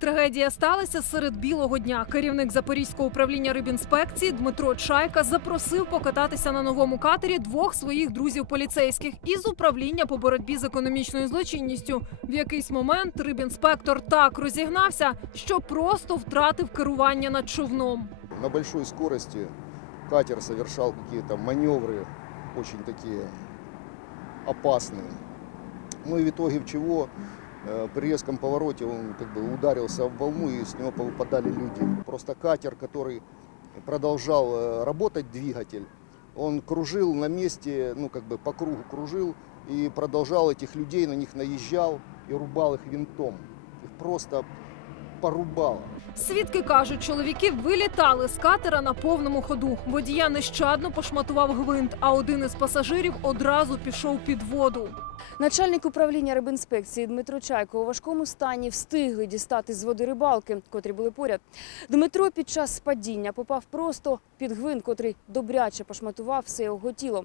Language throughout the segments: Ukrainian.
Трагедія сталася серед білого дня. Керівник Запорізького управління рибінспекції Дмитро Чайка запросив покататися на новому катері двох своїх друзів-поліцейських із управління по боротьбі з економічною злочинністю. В якийсь момент рибінспектор так розігнався, що просто втратив керування над човном. На большой скорости катер совершал какие-то маневры, очень такие опасные. Ну и в итоге в чего? При резком повороте он ударился в волну, и с него повыпадали люди. Просто катер, который продолжал работать, двигатель, он кружил на месте, по кругу кружил и продолжал этих людей, на них наезжал и рубал их винтом. Их просто порубало. Свідки кажуть, чоловіки вилітали з катера на повному ходу. Водія нещадно пошматував гвинт, а один із пасажирів одразу пішов під воду. Начальник управління рибінспекції Дмитро Чайко у важкому стані встигли дістати з води рибалки, котрі були поряд. Дмитро під час падіння попав просто під гвинт, котрий добряче пошматував все його тіло.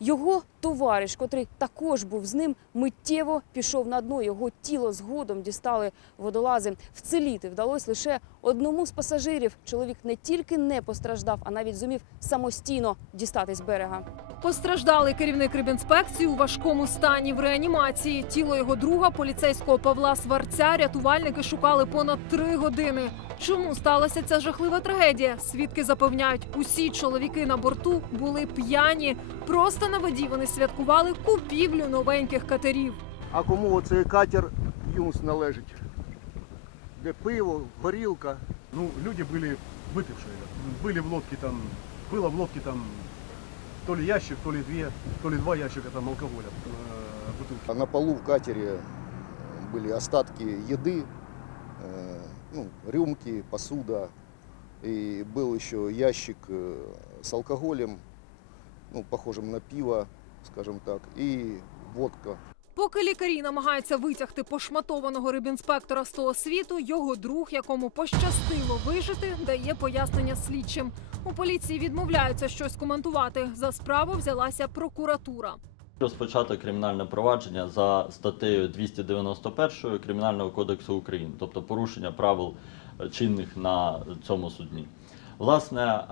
Його товариш, котрий також був з ним, миттєво пішов на дно. Його тіло згодом дістали водолази. Вціліти вдалося лише одному з пасажирів. Чоловік не тільки не постраждав, а навіть зумів самостійно дістатись берега. Постраждалий керівник рибінспекції у важкому стані в реанімації. Тіло його друга, поліцейського Павла Сварця, рятувальники шукали понад 3 години. Чому сталася ця жахлива трагедія? Свідки запевняють, усі чоловіки на борту були п'яні. Просто на воді вони святкували купівлю новеньких катерів. А кому оцей катер Юмс належить? Де пиво, горілка? Люди были выпившие. Были в лодке там, было в лодке там то ли ящик, то ли два ящика там алкоголя, бутылки. На полу в катере были остатки еды, рюмки, посуда. И был еще ящик с алкоголем, похожим на пиво, скажем так, и водка. Поки лікарі намагаються витягти пошматованого рибінспектора з того світу, його друг, якому пощастило вижити, дає пояснення слідчим. У поліції відмовляються щось коментувати. За справу взялася прокуратура. Розпочато кримінальне провадження за статтею 291 Кримінального кодексу України, тобто порушення правил чинних на цьому судні. Власне,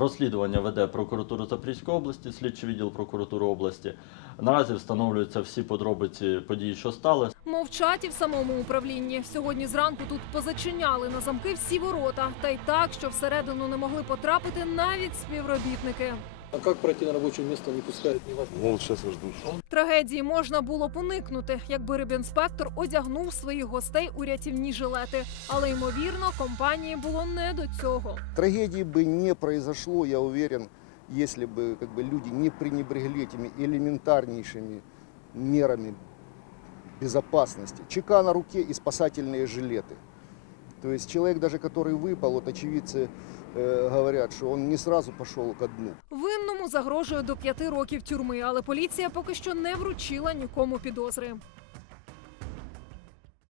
розслідування веде прокуратура Запорізької області, слідчий відділ прокуратури області. Наразі встановлюються всі подробиці подій, що сталося. Мовчать і в самому управлінні. Сьогодні зранку тут позачиняли на замки всі ворота. Та й так, що всередину не могли потрапити навіть співробітники. А як пройти на робоче місце, не пускають ні вас? Вот сейчас я жду. Трагедії можна було б уникнути, якби рибінспектор одягнув своїх гостей у рятівні жилети. Але, ймовірно, компанії було не до цього. Трагедии бы не произошло, я уверен, если бы люди не пренебрегли этими элементарнейшими мерами безопасности. ЧК на руке и спасательные жилеты. То есть человек, даже который выпал, очевидцы говорят, что он не сразу пошел ко дну. Винному загрожує до 5 років тюрми, але поліція поки що не вручила нікому підозри.